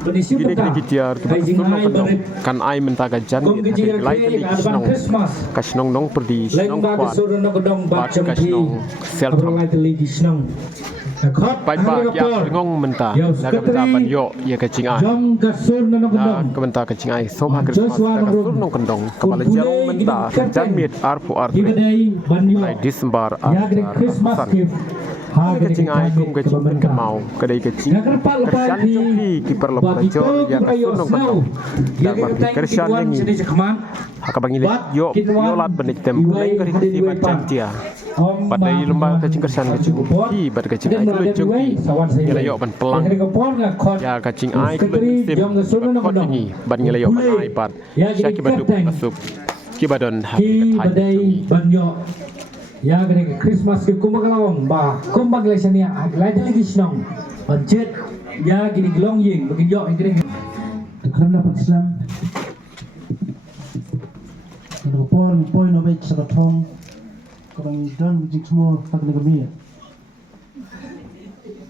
Gini kita kan ai mentagajan lai tadi kasnong nong perdi snong kuat bat kasnong sel tham pai ba ya ngong menta laga menta ban yo ya kacing ai kementa kacing ai so ha Christmas laga sur Nongkyndong kepala jarong menta jamit arfu lai Desember san kacing ai kum kacing pen mau kedai kacing kerjaan cuki kiper lepas jor ya kasur Nongkyndong dan bagi kerjaan ini hakabang yo lat benik tem lain kerja macam dia pada lembah kacing kerjaan kacing uki pada kacing ai dulu cuki ya yo ban pelang ya kacing ai dulu kot ini ban yo ban ai pat syaki baduk masuk kibadon hati katai ban yo ya gede Christmas ke kumagalawang ba kumaglesania lain lagi snong budget ya gini gelong ying bagi yo gede kerana Islam kalau poin obek sakatong kalau dan bijik semua tak negami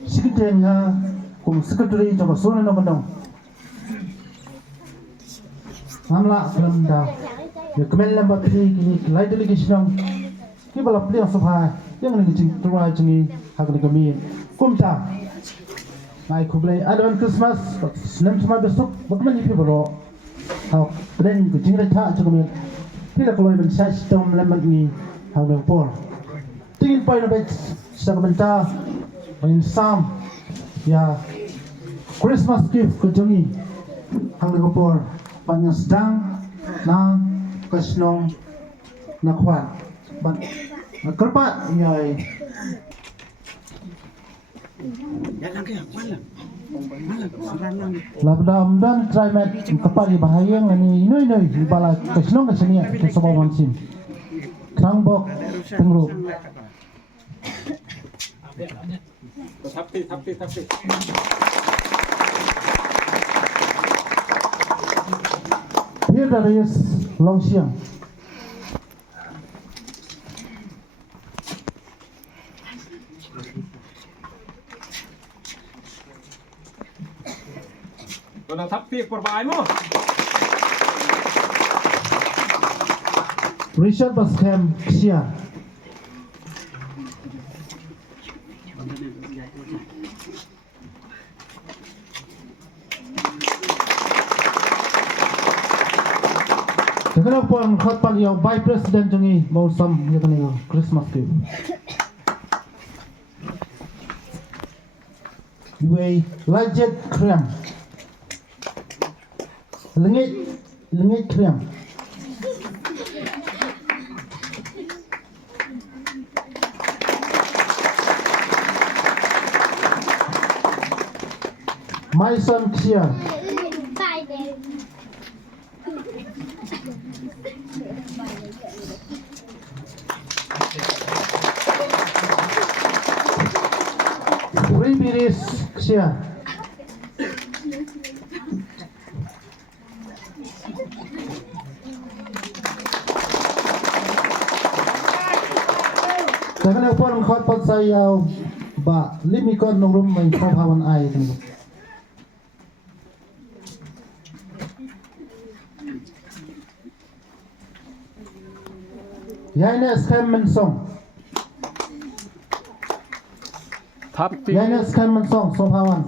sikitnya kum sekretari coba suara Nongkyndong amla dalam dah ya kemen lembat ini lain lagi snong kibala pilihan subhai yang lagi cing tuai cingi hak negami kumta mai kublai advan Christmas senam semua besok bagaimana ni bro hak brand kucing rata cakap tidak kalau iban saya sistem lembat ni hak negapor tingin poin abet sedang mentah main sam ya Christmas gift kucingi hak negapor banyak sedang na kasnong nakwan ban kerpat yai labdam dan trimet kepat di bahayang ini inoi bala kesnong kesenia ke sebab mansim krangbok tengru tapi here there is long siang Kena tapi perbaikan mo. Richard Baskem Sia. Kenapa puan khotbah yang Vice President jengi mau sam ya kan Christmas gift. Iway lajet krem. Lengit krem. My son Xia. Ribiris Xia. Jangan lupa mengkot pot saya ba limikon nong rum main kawan ai tunggu. Ya ini scam mensong. Tapi Ya ini scam mensong sopawan.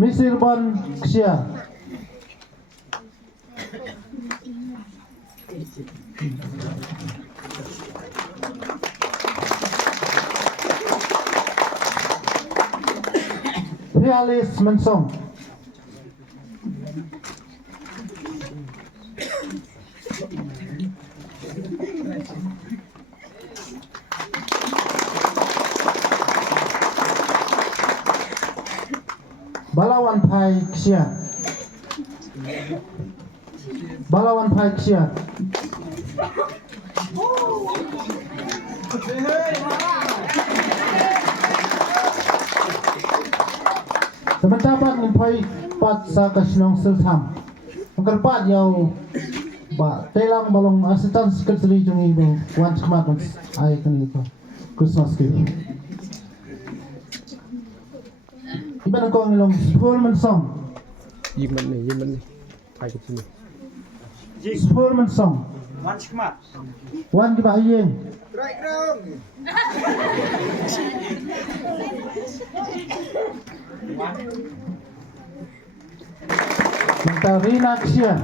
Misir Bon Xia. Realis Mensong. Balawan Pai Xia. Balawan Pai Xia. Sementara mempunyai pat sa kasnong seltham. Angkerpat yau ba telang balong assistant secretary jungi bang once kemat ai kan itu Christmas gift. Iban ko ngilong Spurman song. Yiman nih. Hai ke sini. Spurman song. Once kemat. Wan di bahayeng. Right dong. Minta reaction.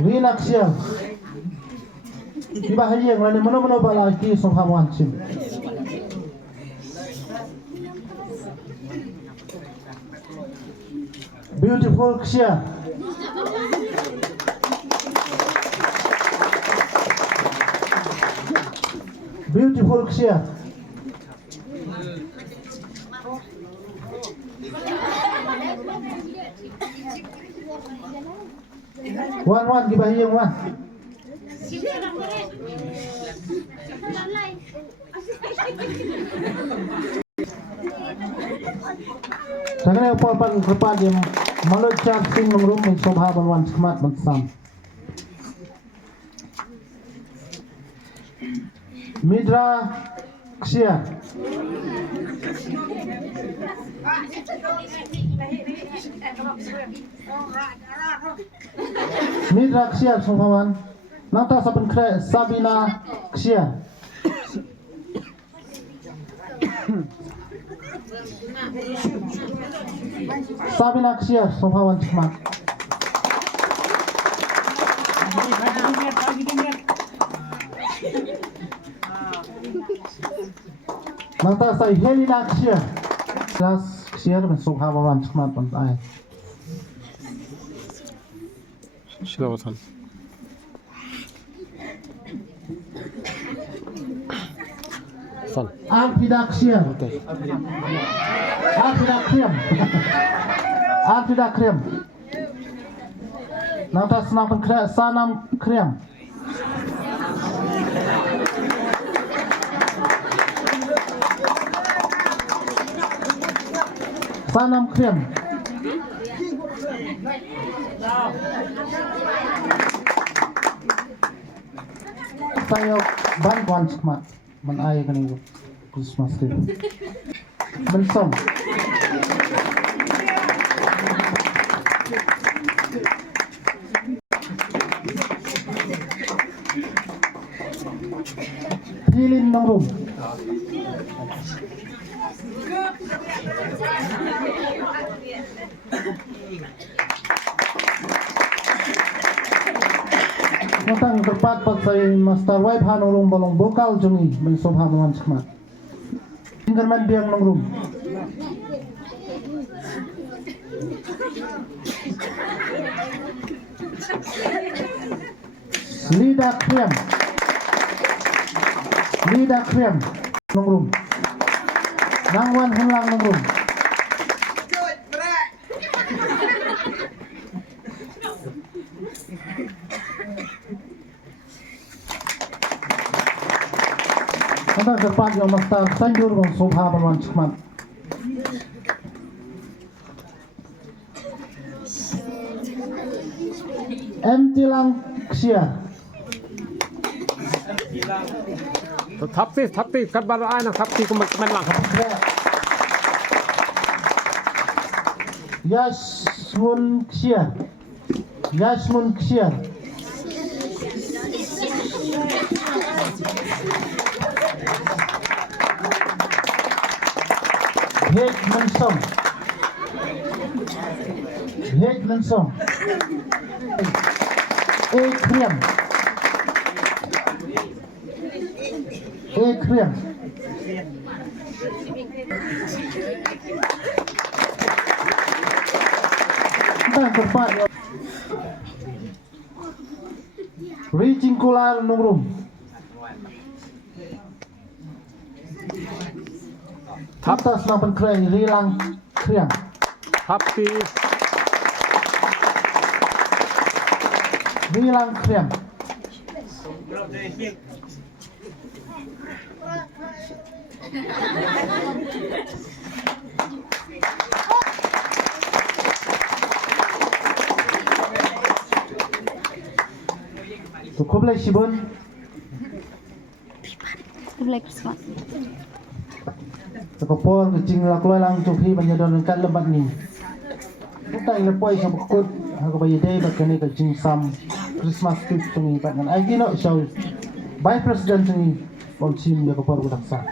Reaction. Di bahayeng lani mana balaki sohawan sim. Beautiful Ksya. Beautiful Ksya. Wan di bahayeng wan. Sangat apa kepada yang malut charging nomor rumah sobha banwan semat bersam. Midra Ksya. Midra Ksya sobhawan. Nanta saben kre Sabina Ksya. Sabina Ksya sobhawan semat. Nanta sai Helena Ksya. Kelas Ksya dengan sobhawan semat bantai. Silakan. Son. Alfida Ksya. Alfida Krem. Nanta senang sanam krem. Sanam krem. Saya bantuan semat menayai kan itu Christmas gift. Mensong. Hilin nongrum. Matang tepat pasai master wife hanurung balong bokal jungi mensobha mawan semat. Tinggalman biang nongrum. Lida krem nongrum. Nangwan henlang nongrum. Anda cepat yang master sanjur bang sobha banwan semat. Tilang Ksya. Tapi kat baru anak tapi kemen lang. Yasmun Ksya. Hek mensong. Krem. Entah tepat. Reaching kular nongrum. Atas nampan krai rilang krem. Tapi rilang krem. tu koblai sibon Like Christmas. tu kopor kecing lakloi lang tu hi banyadon kan lebat ni kita ile poi sa bukut ha ko bayi day bak kani kecing sam Christmas trip tu ni pat kan ai gino show by president ni om sim dia kopor ku daksa